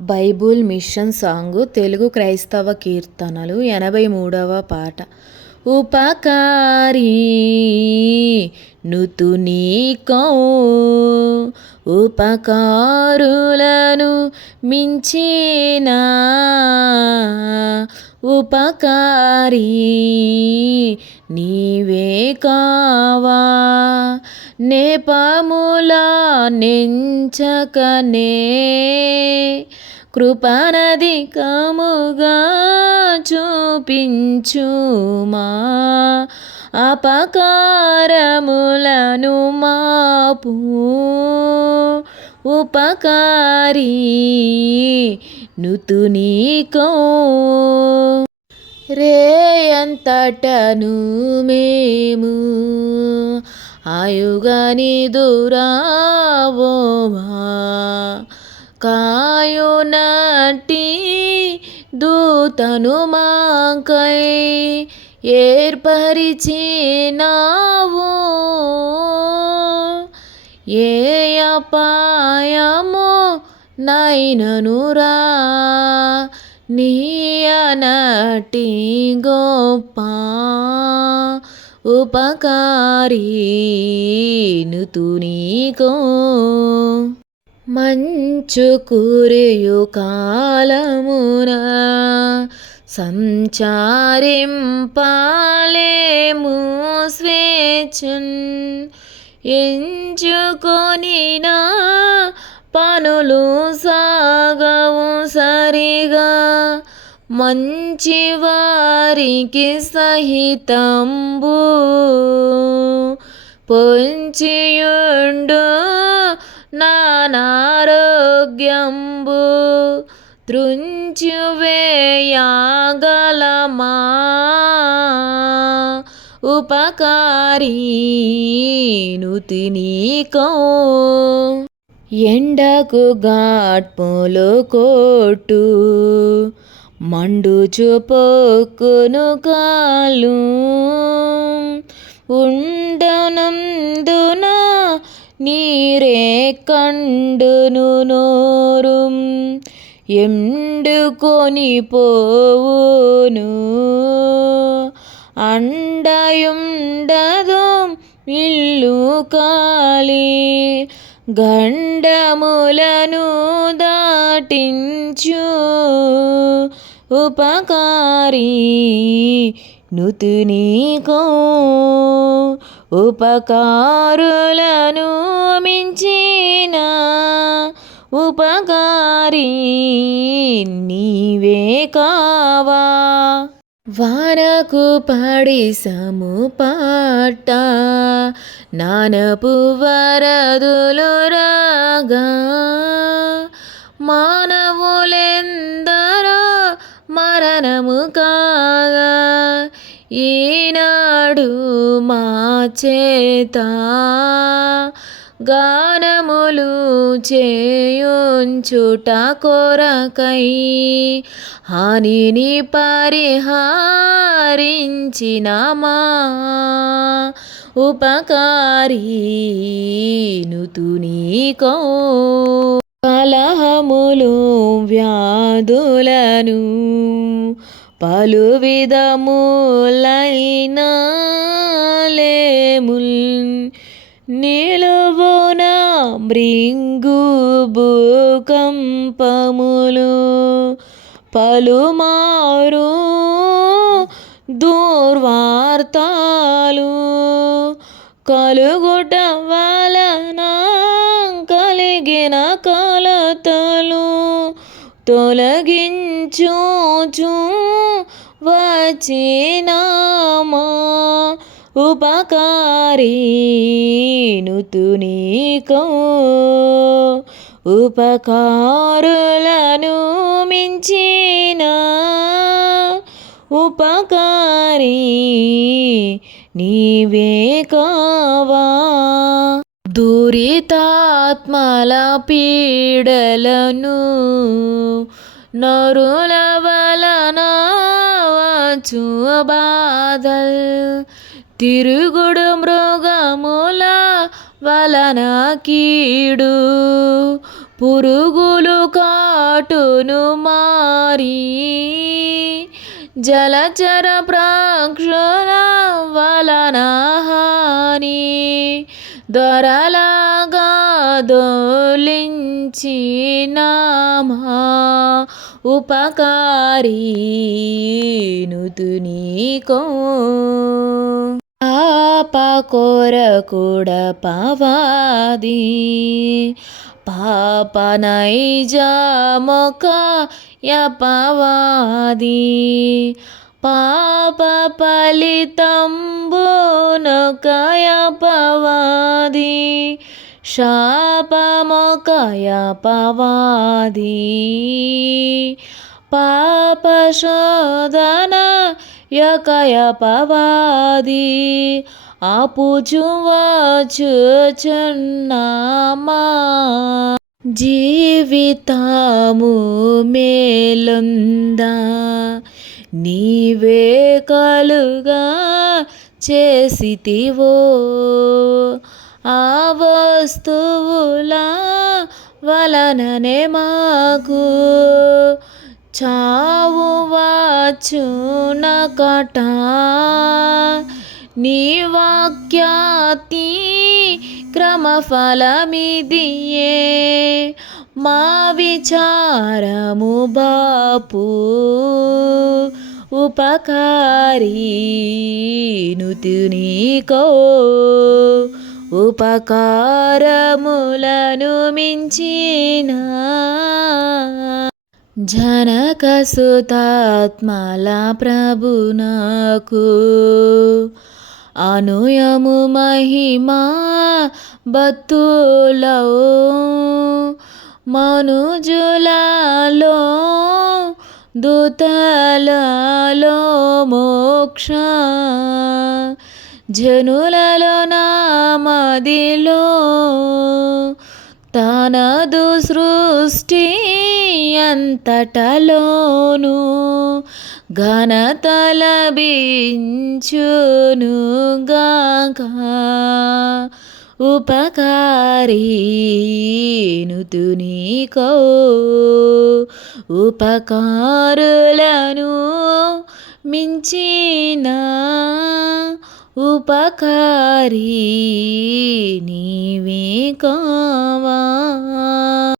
Bible machine song Telugu క్రైస్తవ కీర్తనలు ఎనభై మూడవ పాట. ఉపకారి నుతునీకో ఉపకారులను మించిన ఉపకారి. నీవే కావా? నేపములా నెంచకనే. కృపణధికముగా చూపించుమా? అపకారములను మాపు. ఉపకారి నుతు నీకో. రేయంతటను మేము ఆయుగాని దురావోమా కాయునటి దూతను మాకై ఏర్పరిచినావు. ఏ అపాయము నైననురా నీ అనటి గొప్ప ఉపకారి మంచు కురియు కాలమున సంచారింపాలేము స్వేచ్ఛన్. ఎంచుకొనిన పనులు సాగవు సరిగా. మంచి వారికి సహితంబు పొంచియుండు నానారోగ్యంబు. త్రుంచువేయగలమా ఉపకారి నుతి నీకో. ఎండకు గాట్పులు కోటు మండు పొక్కును కాలు. ఉండనందున నీరే కండును నోరు ఎండుకొని పోవును. అండయుండదు ఇల్లు కాలి. గండములను దాటించు ఉపకారి నుతు ఉపకారులను మించిన ఉపకారి నీవే కావా. వానకు పడి పాట. నానపు వరదులు రాగా. మానవులెందరో మరణము కాగా. ఈనాడు మా చేత గానములు చేయుంచుట కొరకై హానిని పరిహారించిన మా ఉపకారి నుతు కలహములు వ్యాధులను పలు విధములైన లేముల్ నిలువున మృంగు భూకంపములు పలుమారు దుర్వార్తలు కలుగుట వలన కలిగిన కలతలు తొలగించు వచ్చినామా? ఉపకారి నీకో ఉపకారులను మించిన ఉపకారి నీవే కావా. దురితాత్మల పీడలను నరుల వలన వచ్చు బాధల్ తిరుగుడు మృగముల వలన కీడు పురుగులు కాటును మారి జలచర ప్రాక్షుల వలన హాని. దొరలాగా దోలించినామా ఉపకారీ నుతునీకో పాప కోరకుడ పవాది పాప నైజమొక యపవాది పాప ఫలితంబునొక యపవాది శాపమొక యపవాది పాప శోధన యకయ పవాది ఆపుచువచుచున్నామా? జీవితాము మేలుందా? నీవే కలుగా చేసితివో? ఆ వస్తువుల వలననే మాకు చావు వచ్చునకట నీ వాక్యాతి క్రమఫలమిదియే. మా విచారము బాపు ఉపకారీ కో ఉపకారములను మించిన జనకసుతాత్మల ప్రభునకు అనుయము మహిమా బతులో మనుజులలో దూతలలో మోక్ష. జనులలో నామదిలో తనదు సృష్టి అంతటలోను ఘనతలభించునుగాక ఉపకారీ నుతునీకో ఉపకారులను మించిన ఉపకారీ నీవే కావా.